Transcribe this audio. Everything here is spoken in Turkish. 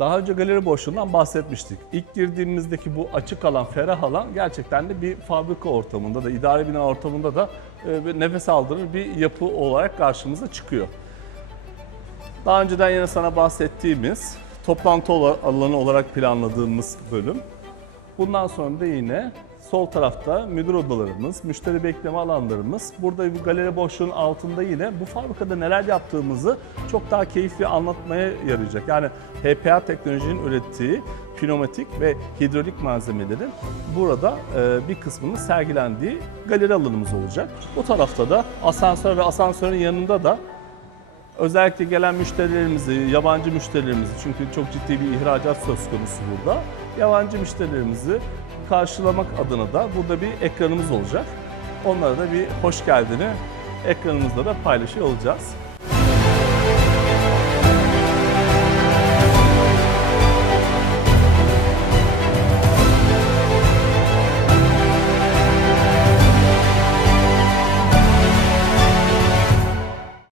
Daha önce galeri boşluğundan bahsetmiştik. İlk girdiğimizdeki bu açık alan, ferah alan gerçekten de bir fabrika ortamında da, idari bina ortamında da nefes aldırır bir yapı olarak karşımıza çıkıyor. Daha önceden yine sana bahsettiğimiz toplantı alanı olarak planladığımız bölüm. Bundan sonra da yine sol tarafta müdür odalarımız, müşteri bekleme alanlarımız. Burada bu galeri boşluğunun altında yine bu fabrikada neler yaptığımızı çok daha keyifli anlatmaya yarayacak. Yani HPA teknolojinin ürettiği pneumatik ve hidrolik malzemelerin burada bir kısmının sergilendiği galeri alanımız olacak. Bu tarafta da asansör ve asansörün yanında da özellikle gelen müşterilerimizi, yabancı müşterilerimizi, çünkü çok ciddi bir ihracat söz konusu burada. Yabancı müşterilerimizi karşılamak adına da burada bir ekranımız olacak. Onlara da bir hoş geldini ekranımızda da paylaşıyor olacağız.